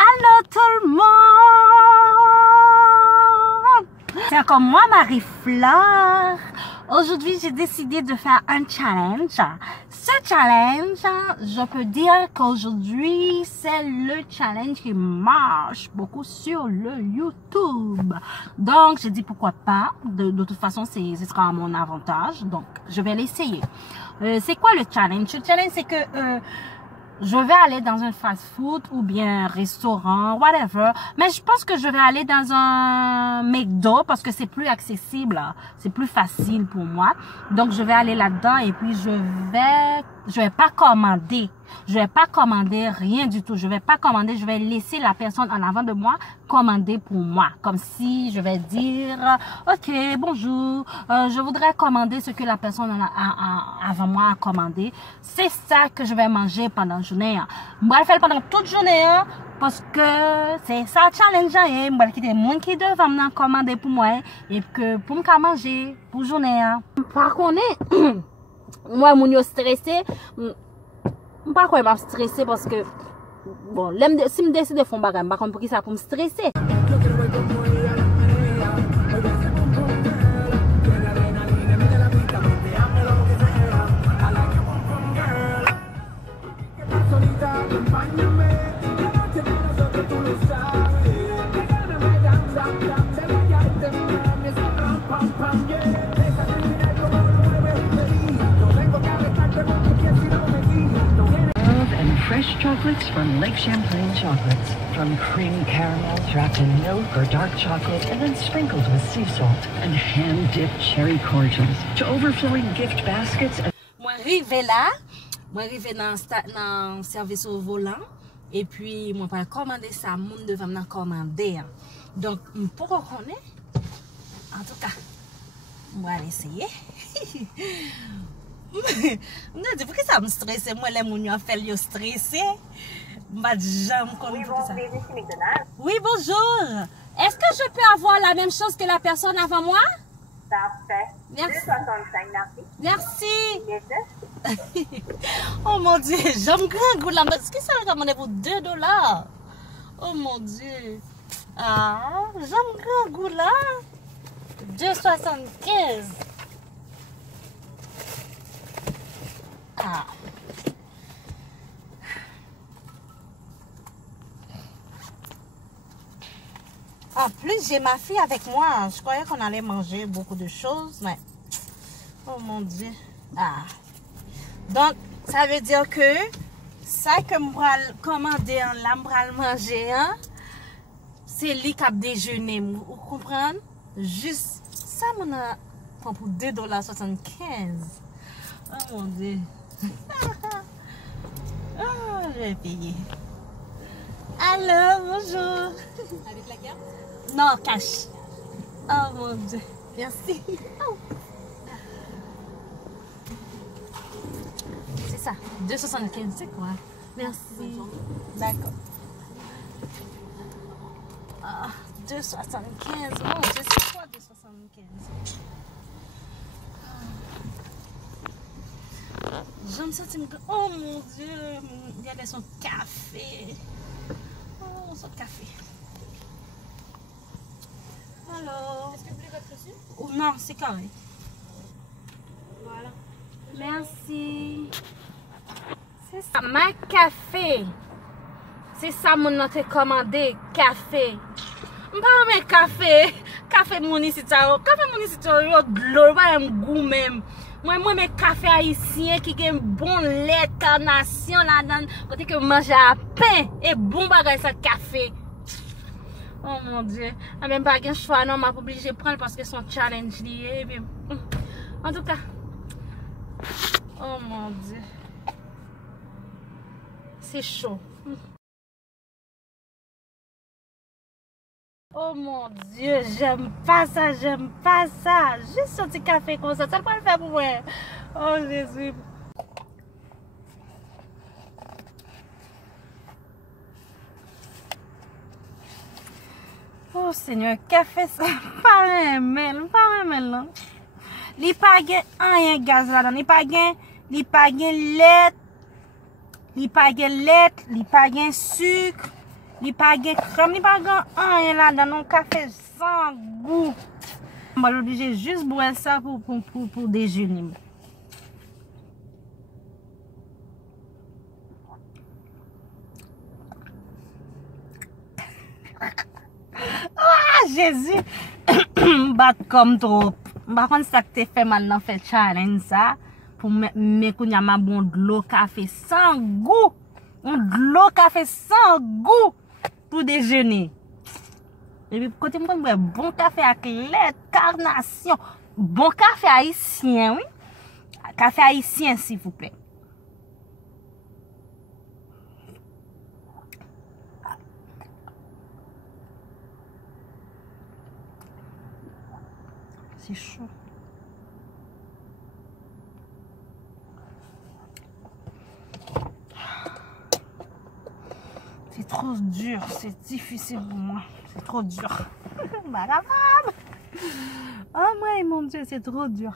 Allô tout le monde! C'est encore moi, Marie-Fleur. Aujourd'hui, j'ai décidé de faire un challenge. Ce challenge, je peux dire qu'aujourd'hui, c'est le challenge qui marche beaucoup sur le YouTube. Donc, j'ai dit pourquoi pas. De toute façon, ce sera à mon avantage. Donc, je vais l'essayer. C'est quoi le challenge? Le challenge, c'est que je vais aller dans un fast-food ou bien un restaurant, whatever. Mais je pense que je vais aller dans un McDo parce que c'est plus accessible. C'est plus facile pour moi. Donc, je vais aller là-dedans et puis je vais pas commander. Je vais pas commander rien du tout. Je vais pas commander. Je vais laisser la personne en avant de moi commander pour moi. Comme si je vais dire, OK, bonjour, je voudrais commander ce que la personne avant moi a commandé. C'est ça que je vais manger pendant la journée. Je vais le faire pendant toute journée parce que c'est ça challenge. Je vais quitter les gens qui doivent commander pour moi et que pour me manger pour la journée. Par contre, moi, je suis stressé. Je ne sais pas stressé parce que bon, si je décide de faire un bagage, je ne sais pas pour qui ça pour me stresser. Fresh chocolates from Lake Champlain Chocolates. From creamy caramel wrapped in milk or dark chocolate and then sprinkled with sea salt and hand-dipped cherry cordials to overflowing gift baskets. Moi arrivé là, moi arrivé dans le service au volant et puis moi pas commander ça, monde devant me commander. Donc pour qu'on connaît, en tout cas, on va essayer. Non, pourquoi ça me stresse? Moi, les gens fait le stressé. Oui, bonjour. Est-ce que je peux avoir la même chose que la personne avant moi? Parfait. Merci. 2,65, merci. Merci. Oh mon Dieu, j'aime grand goût là. Est-ce que ça va commander pour $2? Oh mon Dieu. Ah, j'aime grand goût là. 2,75. Ah. En plus, j'ai ma fille avec moi. Je croyais qu'on allait manger beaucoup de choses, mais... Oh mon Dieu. Ah. Donc, ça veut dire que ça que je vais commander, là, je vais manger, hein, c'est lui qui a déjeuné. Vous comprenez? Juste ça, je prends pour $2,75. Oh mon Dieu. Oh, je vais payer. Allô, bonjour. Avec la carte? Non, cash. Oh mon Dieu. Merci. Oh. C'est ça. 2,75, c'est quoi? Merci. D'accord. Ah, 2,75. Mon Dieu, c'est quoi 2,75? Je me sens... Oh mon Dieu, il y a son café. Oh, son café. Allô? Est-ce que vous voulez votre reçu? Oh, non, c'est correct. Voilà. Merci. C'est ça, ma café. C'est ça, mon notre commandé, café. Pas un café. Café municipal. Café municipal, il y a de l'eau, pas un goût même. Moi, mes cafés haïtiens qui ont bon lait, carnation là-dedans. Côté que manger à pain et bon bagage ça café. Oh mon Dieu. A même pas de choix, non, m'a obligé de prendre parce que son challenge lié. En tout cas. Oh mon Dieu. C'est chaud. Oh mon Dieu, j'aime pas ça, j'aime pas ça. Juste un petit café comme ça, ça va le faire pour moi. Oh Jésus. Oh Seigneur, café ça, pas un mel, non. Il pas rien gaz là-dedans, il pas lait, il pas lait, il pas sucre. Il pas comme il pas rien là dans un café sans goût. On va l'obliger juste boire ça pour déjeuner. Ah, Jésus! Bat comme trop. Par contre, ça que tu fait mal dans fait challenge ça pour me kounya ma bon de l'eau café sans goût. De l'eau café sans goût pour déjeuner. Et puis côté moi bon café avec lait carnation. Bon café haïtien, oui. Café haïtien s'il vous plaît. C'est chaud. C'est trop dur, c'est difficile pour moi. C'est trop dur. Oh mon Dieu, c'est trop dur.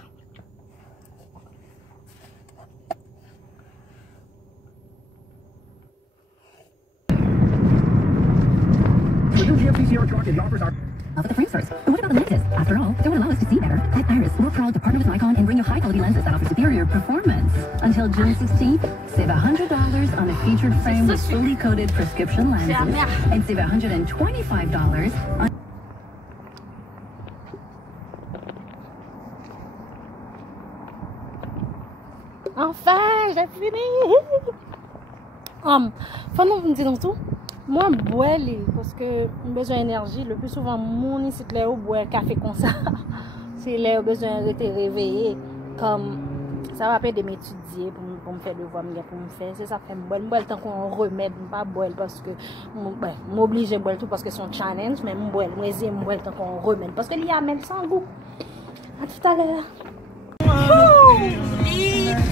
With the frames first. But what about the lenses? After all, they would allow us to see better. At Iris, we're proud to partner with Nikon and bring you high-quality lenses that offer superior performance. Until June 16th, save $100 on a featured frame with fully coated prescription lenses, and save $125 on... Enfin, j'ai fini. Faut nous dire tout. Moi, je bois parce que j'ai besoin d'énergie. Le plus souvent, mon ici, je bois café comme ça. C'est là où besoin de réveiller. Comme ça va pas de m'étudier pour me faire devoir, pour me faire. C'est ça fait boire le temps qu'on remède, pas boire parce que m'oblige à boire tout parce que c'est un challenge, mais boire le temps qu'on remède parce que il y a même sans goût. À tout à l'heure.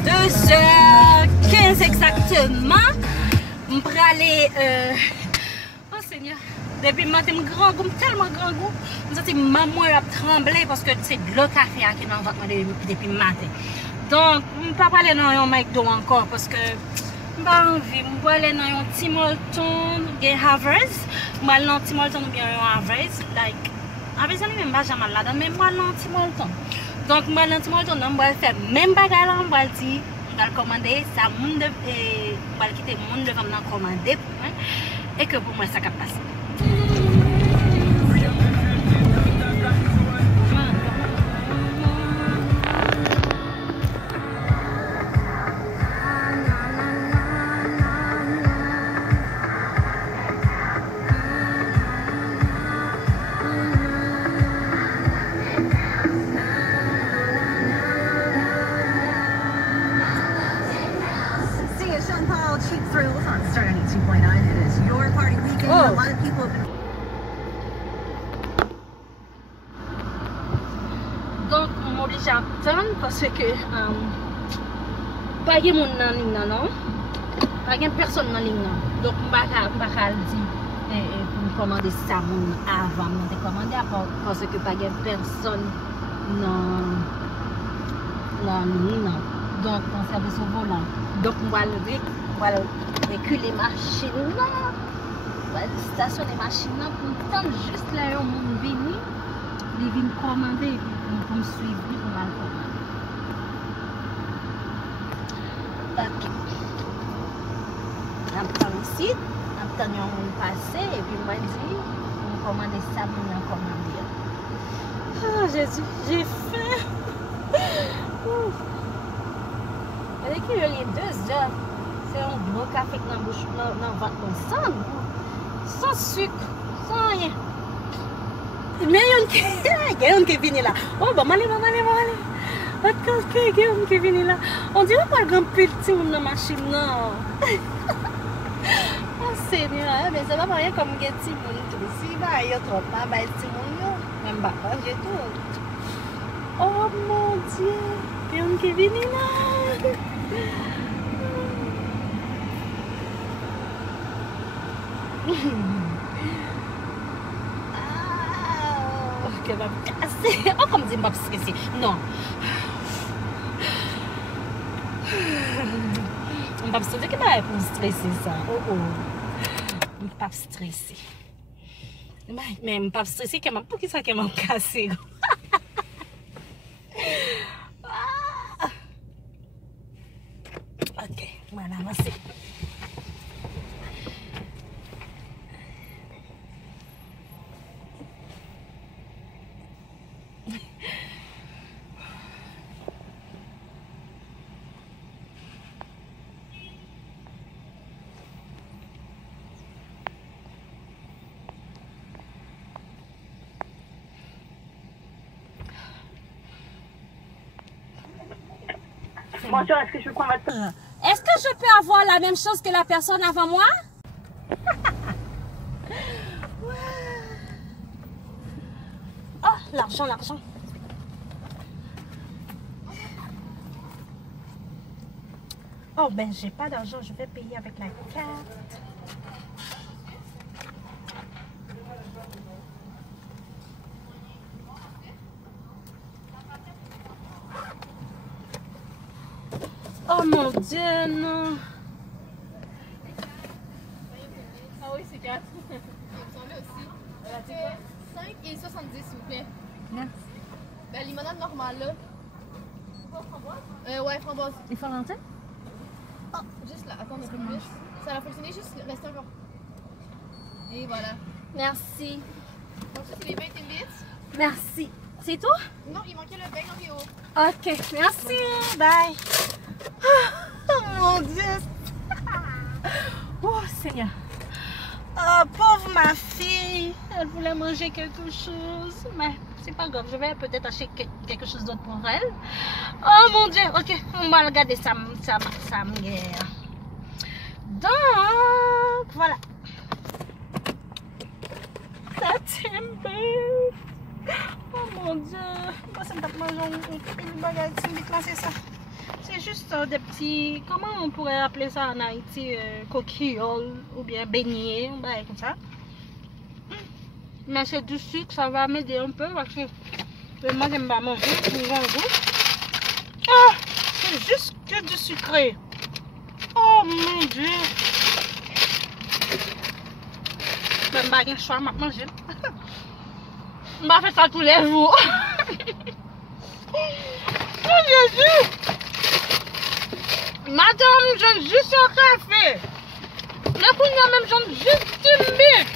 2h15 exactement. Je vais aller. Oh Seigneur. Depuis le matin, grand goût, tellement grand goût. Je sens que maman a tremblé parce que c'est de l'eau café qui est dans le ventre depuis le matin. Donc, je ne vais pas aller dans un McDo encore parce que je n'ai pas envie. Je vais aller dans un Tim Hortons, un Havers. Je vais aller dans un Tim Hortons ou bien un Havers. Avec ça, je ne vais pas jamais là-dedans, mais je vais aller dans un Tim Hortons. Donc, je vais aller dans un Tim Hortons, je vais faire même bagarre là, je vais dire. Je vais commander, ça monde et je vais quitter le monde devant me commander et que pour moi ça va passer. Donc, je m'oblige à attendre parce que pas de monde dans la ligne, non? Pas de personne dans la ligne. Donc, je ne vais pas dire pour commander ça avant de commander parce que pas de personne dans la ligne. Donc, on service au volant. Donc, je vais reculer la machine là. Je vais stationner la machine là pour attendre juste là où on vient. Ils viennent commander pour me suivre pour mal commander. Ok. On prend ici, on attend on passer et puis moi dit on commande ça pour me commander. Oh Jésus, j'ai faim. Avec les 2 heures, c'est un gros café dans la bouche, dans le ventre, sans sucre, sans rien. Mais il y a un qui vient là. Oh, bah, allez. Attends, il y a un qui vient là. On dirait pas le grand petit dans la machine, non. Oh, Seigneur, mais ça va pas rien comme un petit monde. Si, il y a trop pas, bah, petit monde, même pas, j'ai tout. Oh, mon Dieu, il y a un qui vient là. Que va me casser. Oh, comme dit, je vais me stresser. Non. On va me stresser. Qu'est-ce que je vais me stresser ça? Oh. Je ne suis pas stressée. Mais je ne suis pas stressée, pour qui ça qui m'a cassé? Ok, voilà, merci. Bonjour, est-ce que je peux prendre votre... Est-ce que je peux avoir la même chose que la personne avant moi? Oh, l'argent, l'argent. Oh, ben, j'ai pas d'argent. Je vais payer avec la carte. Oh mon Dieu, non. Ah oui, c'est 4. Ils me semblaient aussi. C'est 5 et 70, s'il vous plaît. Merci. Ben, limonade normale, là. Framboise? Ouais, framboise. Il faut rentrer? Oh, juste là. Attends, on a plus de ça a fonctionné, juste rester encore. Et voilà. Merci. Donc, ça, c'est les 20 bits. Merci. C'est tout? Non, il manquait le bec en vidéo. Ok, merci. Bye. Oh mon Dieu. Oh Seigneur. Oh, pauvre ma fille. Elle voulait manger quelque chose. Mais c'est pas grave. Je vais peut-être acheter quelque chose d'autre pour elle. Oh mon Dieu. Ok, on va regarder ça me guerre. Donc, voilà. September. Oh mon Dieu. Moi, ça me tape une baguette. C'est ça. C'est juste des petits, comment on pourrait appeler ça en Haïti, coquilloles ou bien beignets, comme ça. Mais c'est du sucre, ça va m'aider un peu parce que moi j'aime pas manger, oh, c'est juste que du sucré. Oh mon Dieu. Je n'ai pas de choix à manger. Je vais faire ça tous les jours. Oh Jésus. Madame, je juste un café. Mais pour nous, même, j'en juste une bite.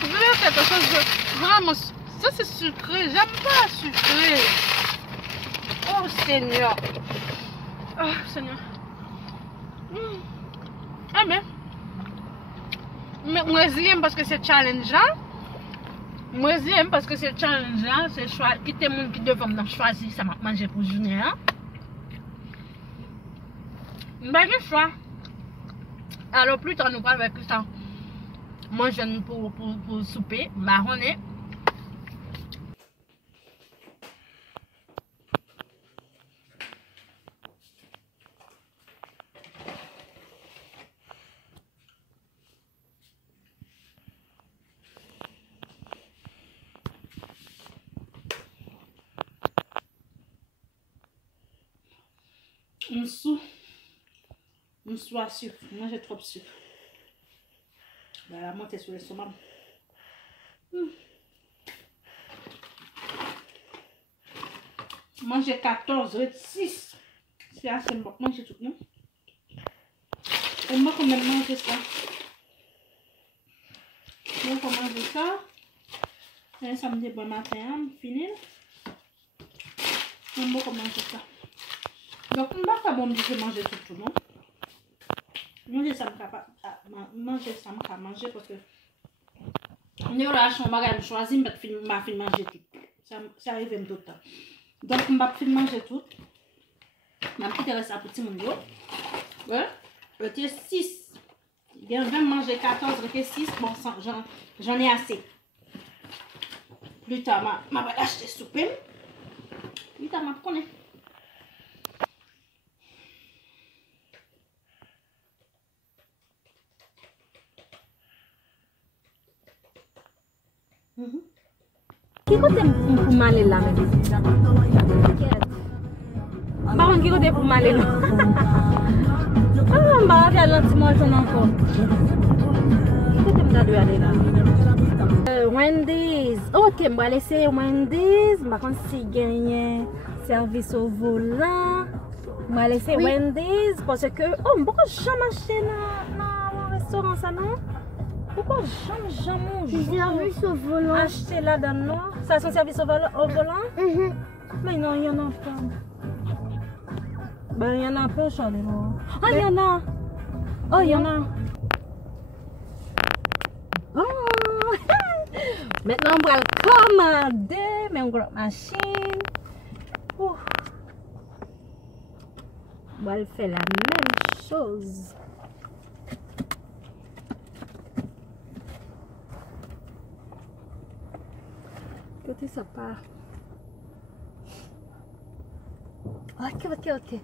Je vais faire quelque chose de vraiment. Ça, c'est sucré. J'aime pas sucré. Oh Seigneur. Oh Seigneur. Ah ben. Mais moi, j'aime parce que c'est challengeant. Moi, j'aime parce que c'est challengeant. C'est choix. Qui est mon qui devant choisir ça m'a manger pour journée. Hein? Ben, j'ai choix. Alors, plus tard, nous parlons avec ça. Moi, je pour souper. Marronné. Un sou à sucre. Moi, j'ai trop de sucre. Ben, la montée sur l'estomac. Moi, j'ai 14, 6. C'est assez bon. Moi, j'ai tout. Non? Et moi, comment manger ça? Moi, comment manger ça? Un samedi bon matin, fini. Et moi, comment manger ça? Donc, on va pas bon manger tout, non? Manger ça, me manger parce que on est là, je vais choisir, je vais manger tout. Ça arrive tout le temps. Donc, on va manger tout. Je vais quitter ça pour petit monde. Ouais, je 6. Je vais manger 14, je 6. Bon, j'en ai assez. Plus tard, je vais acheter soupe. Plus tard, je vais prendre. Qui côté pour m'aller là, mes bébés? Par contre, qui côté pour m'aller là? Ah, m'a fait lentement, j'en ai encore. Qu'est-ce que je aller là? Wendy's. Ok, je vais laisser Wendy's. Par contre, si gagne service au volant, je vais laisser Wendy's parce que. Oh, pourquoi je jamais acheté dans le restaurant ça, non? Pourquoi jamais Service au volant. acheté là-dedans, non? Ça, c'est un service au volant? Mais non, il y en a pas. Ben, il y en a peu, Charlie. Ah, il y en a. Oh, il y en a. Bon. Maintenant, on va le commander, mais on va la machine. Ouh. On va faire la même chose. Côté ça part. Ok.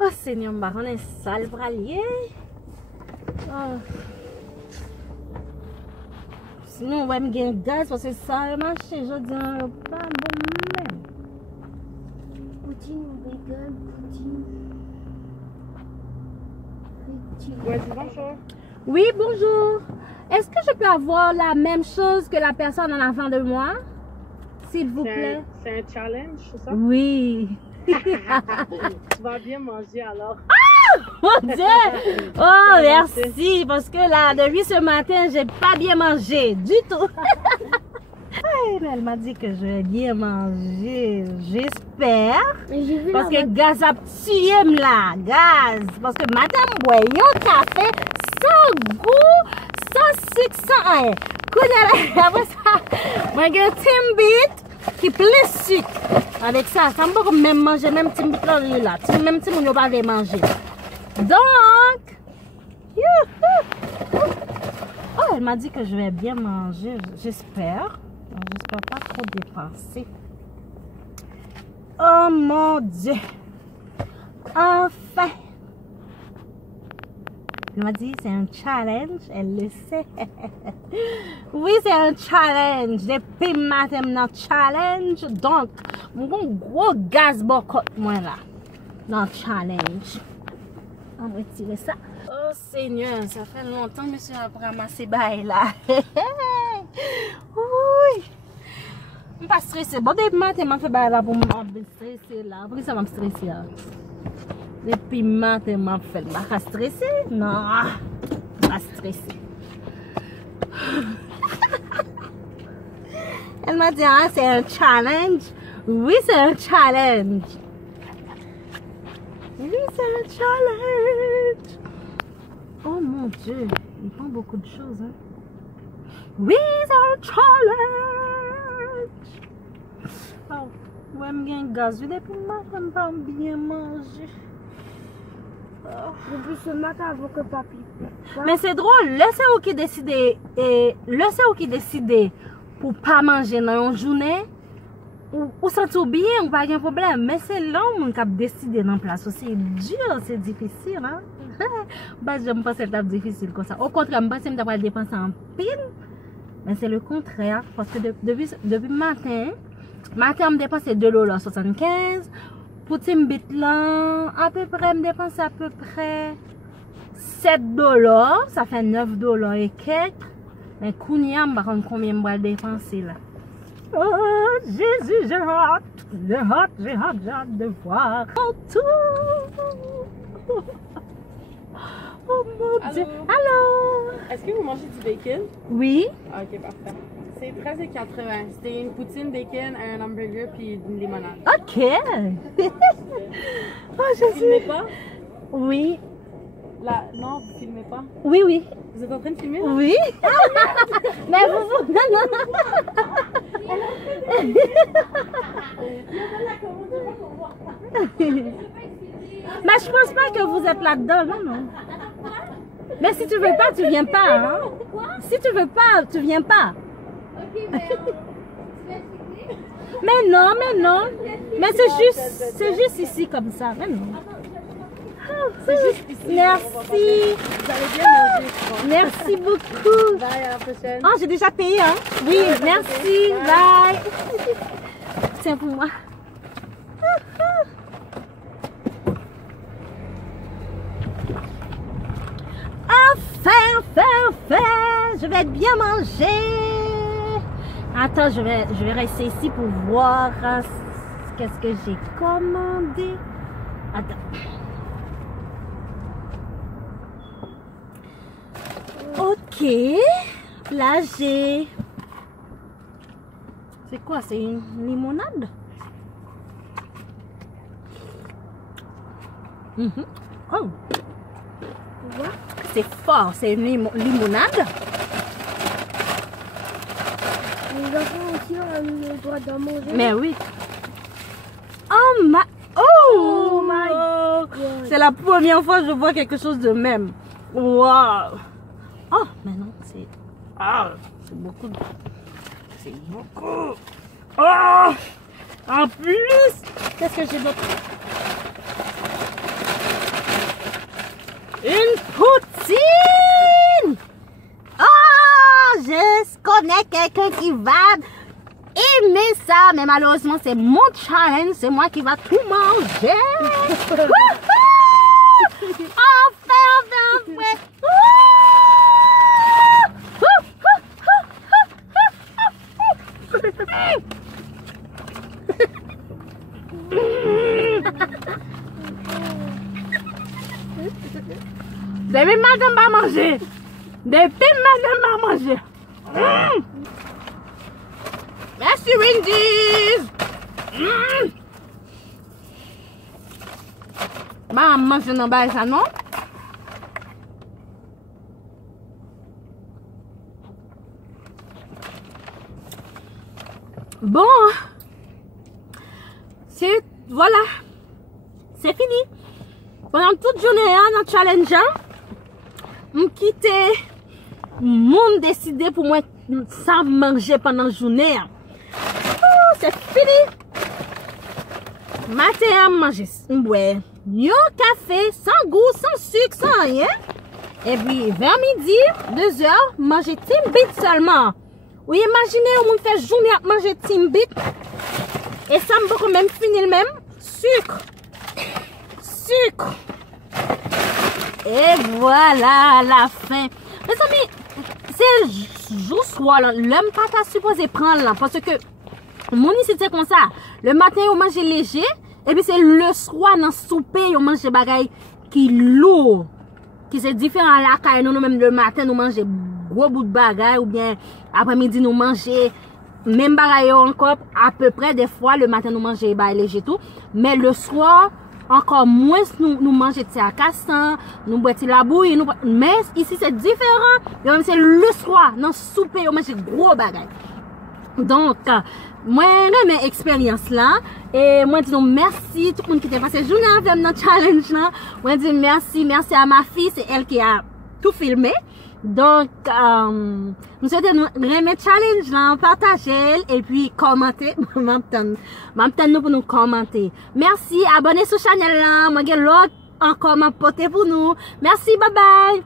Oh Seigneur, on est sale bralier. Oh. Sinon, on va me gagner gaz parce que ça a marché. Je dis, pas bon même. Poutine, vegan, poutine. Bonjour. Oui, bonjour. Est-ce que je peux avoir la même chose que la personne en avant de moi? S'il vous plaît. C'est un challenge, c'est ça? Oui. Tu vas bien manger alors. Mon Dieu! Oh, merci, parce que là, depuis ce matin, j'ai pas bien mangé du tout. Elle m'a dit que je vais bien manger, j'espère. Parce que gaz a tué là, gaz. Parce que madame boyant café sans goût, sans sucre, sans rien. Après ça, moi j'ai un Timbit qui plein sucre. Avec ça, ça me peut même manger, même Timbit là, même si on ne pas manger. Donc, oh, elle m'a dit que je vais bien manger, j'espère. J'espère pas trop dépenser. Oh mon Dieu. Enfin. Elle m'a dit c'est un challenge, elle le sait. Oui, c'est un challenge. Depuis matin, un challenge. Donc, mon gros gaz bocot moi là. Dans le challenge. On va retirer ça. Oh Seigneur, ça fait longtemps que monsieur a ramassé bail là. Oui. Je ne suis pas stressée. Bon, depuis matin, je fait bail là pour me stresser là. Pourquoi ça m'a stressé là? Depuis matin, je fait. Je suis stressée? Non. Je suis pas stressée. Elle m'a dit, ah, c'est un challenge. Oui, c'est un challenge. Oui, c'est un challenge. Oh mon Dieu, il prend beaucoup de choses. Hein? Oui, c'est un challenge. Oh, ouais, je gagne gaz. Depuis matin, je pas bien manger. Depuis ce matin avant que papy. Mais c'est drôle, laissez vous qui décidez et laissez vous qui décidez pour pas manger dans une journée. Ou sentir bien, ou pas de problème. Mais c'est l'homme qui a décidé dans place. C'est dur, c'est difficile. Hein? Bah, je me pense que c'est difficile comme ça. Au contraire, je me pense que je vais dépenser en pile. Mais c'est le contraire. Parce que depuis matin, je me dépense $2,75. Pour Timbit là, à peu près, je me dépense à peu près $7. Ça fait $9 et quelques. Mais Kounia, je ne sais pas combien je vais dépenser là. Oh Jésus, j'ai hâte de voir tout. Oh mon Dieu. Allô? Est-ce que vous mangez du bacon? Oui. Ok, parfait. C'est 13,80. C'était une poutine, bacon, un hamburger puis une limonade. Ok. Oh Vous filmez Jésus. pas? Oui. Là, non, vous filmez pas? Oui, oui. Vous êtes en train de filmer? Là? Oui. Mais vous. Non. Mais je pense pas que vous êtes là-dedans, non. Mais si tu veux pas, tu viens pas. Hein? Si tu veux pas, tu viens pas. Mais non. Mais c'est juste ici comme ça. Mais non. C'est juste ici. Merci. Vous allez bien manger, je crois. Merci beaucoup. Bye, à la prochaine. Oh, j'ai déjà payé, hein? Oui, merci. Bye. Tiens pour moi. Je vais bien manger. Attends, je vais rester ici pour voir qu'est-ce que j'ai commandé. Attends. Ok. Là, j'ai... C'est quoi? C'est une limonade? Oh! C'est fort, c'est une limonade. Les enfants aussi ont le droit d'en manger. Mais oui. Oh my... Oh my God. C'est la première fois que je vois quelque chose de même. Wow! Oh, mais non, c'est... Ah, c'est beaucoup de... C'est beaucoup. Oh! En plus, qu'est-ce que j'ai d'autre? Une poutine! Oh! Je connais quelqu'un qui va aimer ça, mais malheureusement, c'est mon challenge. C'est moi qui va tout manger. Enfin! Depuis madame va manger. Depuis madame va manger. Merci Wendy's. Maman mange dans bas ça non? Bon. C'est voilà. C'est fini. Pendant toute journée, dans le challenge, je quitte, monde décidé pour moi sans manger pendant la journée. Oh, c'est fini. Matin, manger, ouais, un café sans goût, sans sucre, sans rien. Et puis, vers midi, 2 heures, manger Timbit seulement. Oui, imaginez, on fait journée à manger Timbit. Et ça me peut même finir le même. Sucre. Sucre. Et voilà la fin. Mes amis, c'est juste soir, l'homme pas qu'à supposé prendre là. Parce que, mon ici c'est comme ça. Le matin, on mange léger. Et puis c'est le soir, dans le souper, on mange des bagailles qui lourd. Qui c'est différent là, quand nous même le matin, nous mangeons gros bout de bagaille. Ou bien, après-midi, nous mangeons même bagaille encore. À peu près, des fois, le matin, nous mangeons des bagailles léger tout. Mais le soir, encore moins nous mangeons à cassan, nous boitons la bouille, mais ici c'est différent. C'est le soir, dans le souper, on mange gros bagaille. Donc, moi, j'ai mes expériences là. Et moi, je dis merci tout le monde qui était passé journée avec dans le challenge là. Moi, je dis merci à ma fille, c'est elle qui a tout filmé. Donc, nous souhaitons remettre challenge là, partager et puis commenter. M'attendre pour nous commenter. Merci, abonnez sur la chaîne là. Moi, j'ai l'autre encore m'a porté pour nous. Merci, bye bye.